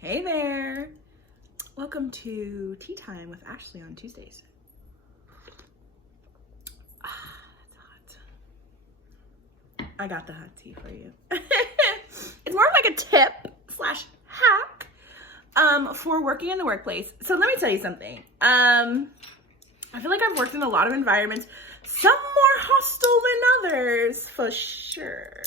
Hey there. Welcome to Tea Time with Ashley on Tuesdays. That's hot. I got the hot tea for you. It's more of like a tip slash hack for working in the workplace. So let me tell you something. I feel like I've worked in a lot of environments, some more hostile than others, for sure.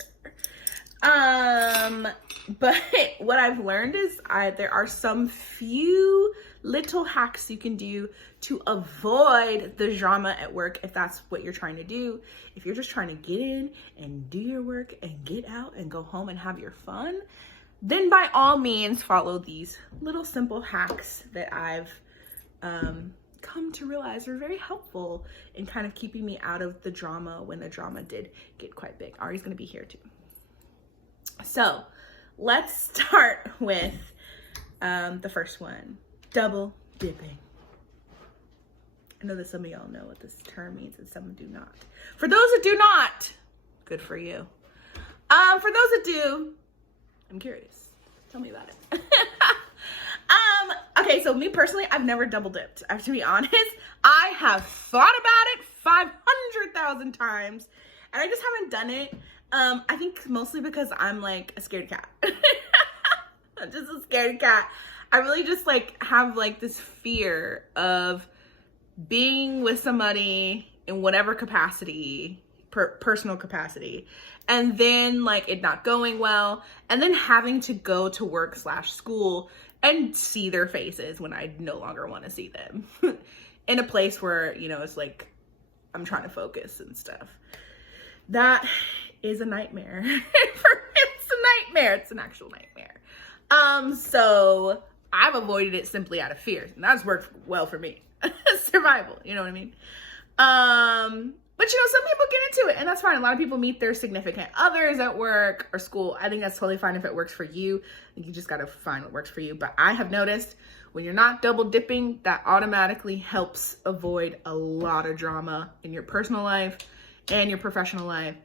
But what I've learned is there are some few little hacks you can do to avoid the drama at work if that's what you're trying to do. If you're just trying to get in and do your work and get out and go home and have your fun, then by all means follow these little simple hacks that I've come to realize are very helpful in kind of keeping me out of the drama when the drama did get quite big. Ari's gonna be here too. So let's start with the first one, double dipping. I know that some of y'all know what this term means and some do not. For those that do not, good for you. For those that do, I'm curious. Tell me about it. Okay, so me personally, I've never double dipped. I have to be honest. I have thought about it 500,000 times and I just haven't done it. I think mostly because I'm like a scaredy cat. I'm just a scaredy cat. I really just like have like this fear of being with somebody in whatever capacity, personal capacity, and then like it not going well, and then having to go to work / school and see their faces when I no longer want to see them in a place where, you know, it's like I'm trying to focus and stuff. That is a nightmare. It's a nightmare. It's an actual nightmare. So I've avoided it simply out of fear, and that's worked well for me. Survival, you know what I mean? But you know, some people get into it, and that's fine. A lot of people meet their significant others at work or school. I think that's totally fine if it works for you. I think you just gotta find what works for you. But I have noticed when you're not double dipping, that automatically helps avoid a lot of drama in your personal life and your professional life.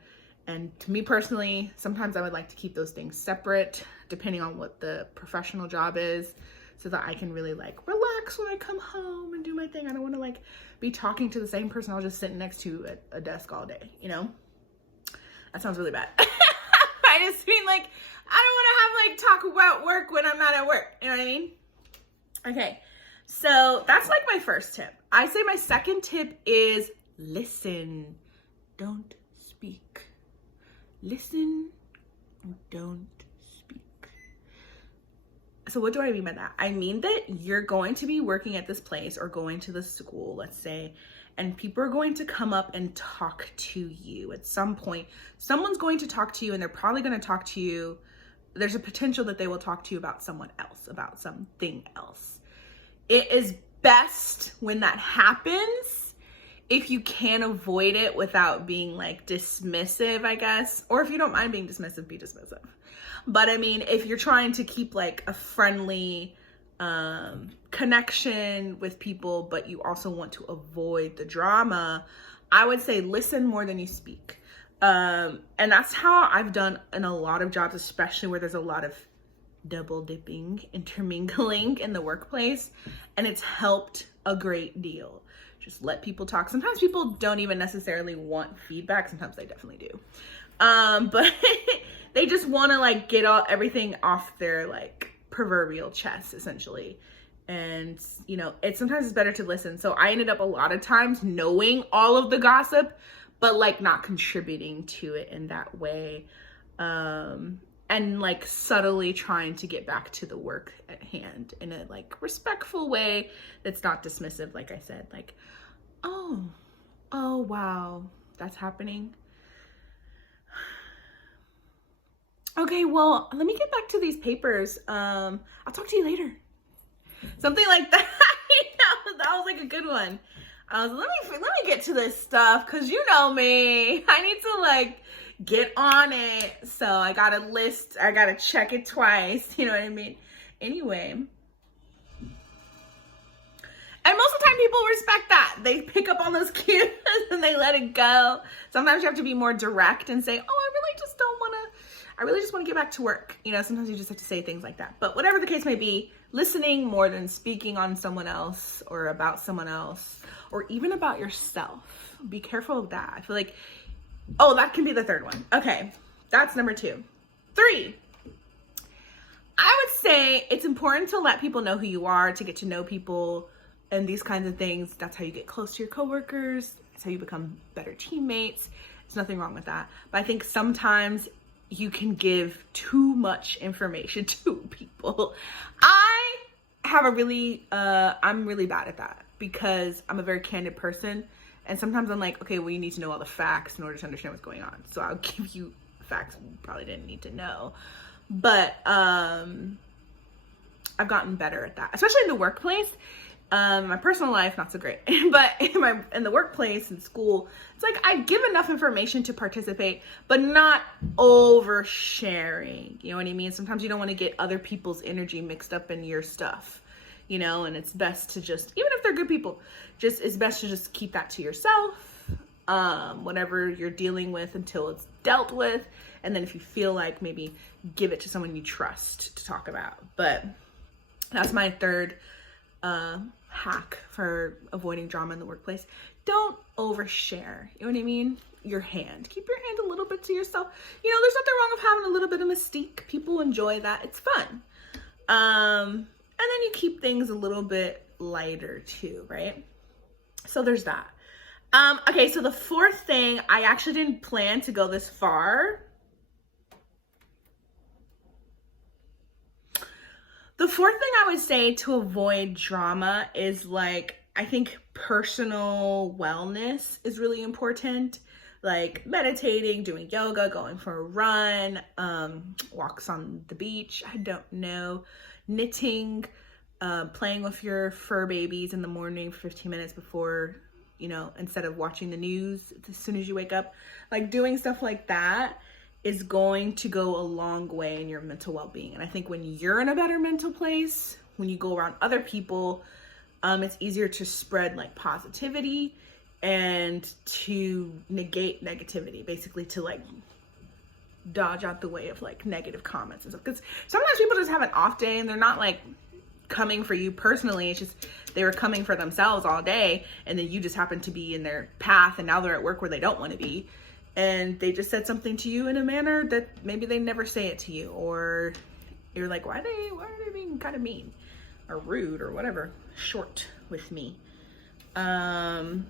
And to me personally, sometimes I would like to keep those things separate depending on what the professional job is, so that I can really like relax when I come home and do my thing. I don't want to like be talking to the same person I was just sitting next to at a desk all day, you know? That sounds really bad. I just mean like, I don't want to have like talk about work when I'm not at work. You know what I mean? Okay, so that's like my first tip. I say my second tip is listen, don't speak. Listen, don't speak. So what do I mean by that? I mean that you're going to be working at this place or going to the school, let's say, and people are going to come up and talk to you at some point. Someone's going to talk to you, and they're probably going to talk to you. There's a potential that they will talk to you about someone else, about something else. It is best when that happens if you can avoid it without being like dismissive, I guess. Or if you don't mind being dismissive, be dismissive. But I mean, if you're trying to keep like a friendly connection with people, but you also want to avoid the drama, I would say listen more than you speak. And that's how I've done in a lot of jobs, especially where there's a lot of double dipping, intermingling in the workplace. And it's helped a great deal. Just let people talk. Sometimes people don't even necessarily want feedback. Sometimes they definitely do. But they just want to like get everything off their like proverbial chest, essentially. And you know, sometimes it's better to listen. So I ended up a lot of times knowing all of the gossip, but like not contributing to it in that way. And like subtly trying to get back to the work at hand in a like respectful way that's not dismissive. Like I said, like, oh wow, that's happening. Okay, well, let me get back to these papers. I'll talk to you later. Something like that. That was like a good one. Let me get to this stuff, because you know me. I need to like get on it. So I got a list. I got to check it twice. You know what I mean? Anyway. And most of the time people respect that. They pick up on those cues and they let it go. Sometimes you have to be more direct and say, oh, I really just don't want to, I really just want to get back to work. You know, sometimes you just have to say things like that. But whatever the case may be, listening more than speaking on someone else or about someone else or even about yourself. Be careful of that. I feel like, oh, that can be the third one. Okay, that's number 2. 3, I would say it's important to let people know who you are, to get to know people and these kinds of things. That's how you get close to your coworkers. That's how you become better teammates. There's nothing wrong with that. But I think sometimes you can give too much information to people. I have I'm really bad at that because I'm a very candid person. And sometimes I'm like, okay, well, you need to know all the facts in order to understand what's going on. So I'll give you facts you probably didn't need to know. But I've gotten better at that, especially in the workplace. My personal life, not so great, but in the workplace and school, it's like I give enough information to participate, but not oversharing. You know what I mean? Sometimes you don't want to get other people's energy mixed up in your stuff, you know, and it's best to just, even if they're good people, it's best to just keep that to yourself, whatever you're dealing with until it's dealt with. And then if you feel like, maybe give it to someone you trust to talk about. But that's my third hack for avoiding drama in the workplace. Don't overshare. You know what I mean? Your hand. Keep your hand a little bit to yourself. You know, there's nothing wrong with having a little bit of mystique. People enjoy that. It's fun. And then you keep things a little bit lighter too, right? So there's that. Okay, so the fourth thing, I actually didn't plan to go this far. The fourth thing I would say to avoid drama is, like, I think personal wellness is really important. Like meditating, doing yoga, going for a run, walks on the beach, I don't know, knitting, playing with your fur babies in the morning for 15 minutes before, you know, instead of watching the news as soon as you wake up. Like, doing stuff like that is going to go a long way in your mental well-being. And I think when you're in a better mental place, when you go around other people, it's easier to spread like positivity and to negate negativity, basically to like dodge out the way of like negative comments and stuff. Because sometimes people just have an off day and they're not like coming for you personally. It's just they were coming for themselves all day, and then you just happen to be in their path, and now they're at work where they don't want to be. And they just said something to you in a manner that maybe they never say it to you, or you're like, why are they being kind of mean or rude or whatever, short with me. But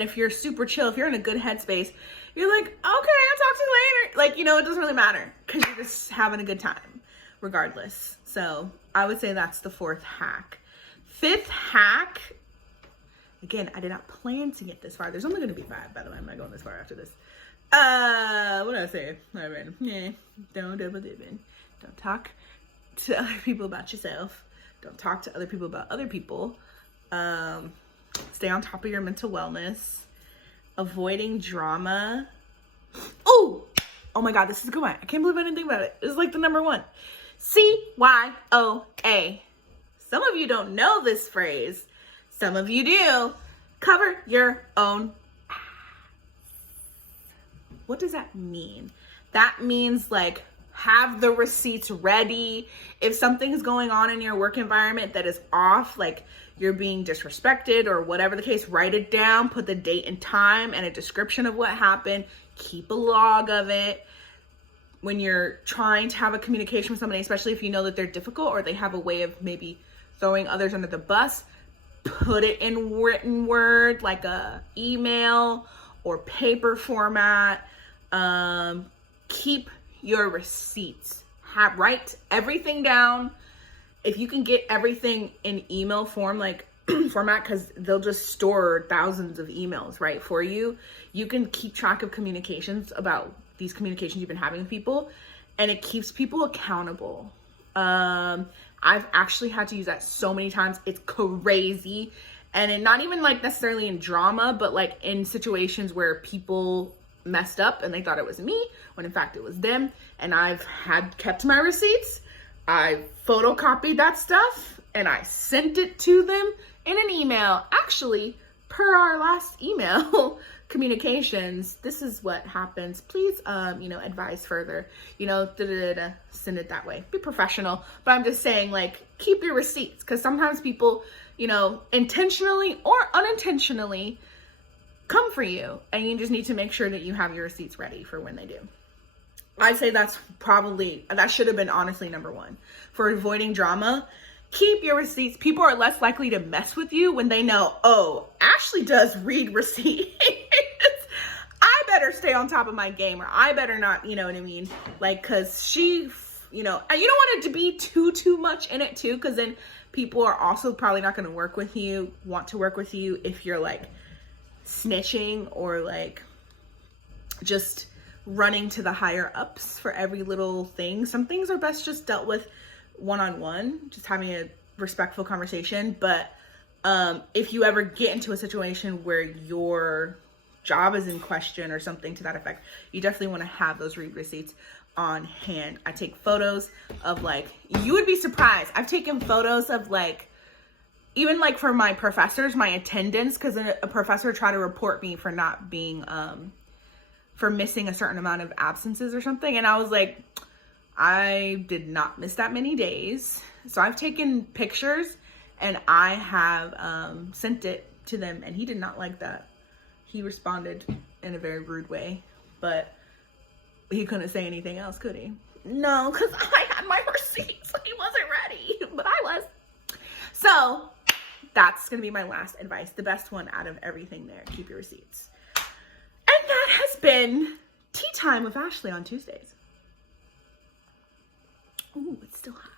if you're super chill, if you're in a good headspace, you're like, okay, I'll talk to you later. Like, you know, it doesn't really matter because you're just having a good time regardless. So I would say that's the fourth hack. Fifth hack, again, I did not plan to get this far. There's only going to be 5, by the way. I'm not going this far after this. What did I say? I mean, don't double dipping. Don't talk to other people about yourself. Don't talk to other people about other people. Stay on top of your mental wellness. Avoiding drama. Oh my God, this is a good one. I can't believe I didn't think about it. It's like the number 1. CYOA. Some of you don't know this phrase. Some of you do. Cover your own ass. What does that mean? That means like have the receipts ready. If something's going on in your work environment that is off, like you're being disrespected or whatever the case, write it down, put the date and time and a description of what happened. Keep a log of it. When you're trying to have a communication with somebody, especially if you know that they're difficult or they have a way of maybe throwing others under the bus, put it in written word, like a email or paper format. Keep your receipts. Write everything down. If you can get everything in email form, like format, because they'll just store thousands of emails, right, for you. You can keep track of communications about these communications you've been having with people, and it keeps people accountable. I've actually had to use that so many times. It's crazy. And not even like necessarily in drama, but like in situations where people messed up and they thought it was me, when in fact it was them. And I've kept my receipts. I photocopied that stuff and I sent it to them in an email, actually per our last email communications, this is what happens. Please, you know, advise further, you know, send it that way. Be professional. But I'm just saying, like, keep your receipts, because sometimes people, you know, intentionally or unintentionally come for you, and you just need to make sure that you have your receipts ready for when they do. I'd say that should have been honestly number one for avoiding drama. Keep your receipts. People are less likely to mess with you when they know, oh, Ashley does read receipts. I better stay on top of my game, or I better not, you know what I mean? Like, cause she, you know, and you don't want it to be too much in it too, cause then people are also probably not going to want to work with you if you're like snitching or like just running to the higher ups for every little thing. Some things are best just dealt with one-on-one, just having a respectful conversation. But if you ever get into a situation where your job is in question or something to that effect, you definitely want to have those read receipts on hand. I take photos of, like, you would be surprised. I've taken photos of, like, even like for my professors, my attendance, because a professor tried to report me for not being, for missing a certain amount of absences or something. And I was like, I did not miss that many days. So I've taken pictures and I have sent it to them, and he did not like that. He responded in a very rude way, but he couldn't say anything else, could he? No, because I had my receipts. He wasn't ready, but I was. So that's going to be my last advice. The best one out of everything there. Keep your receipts. And that has been Tea Time with Ashley on Tuesdays. Ooh, it's still hot.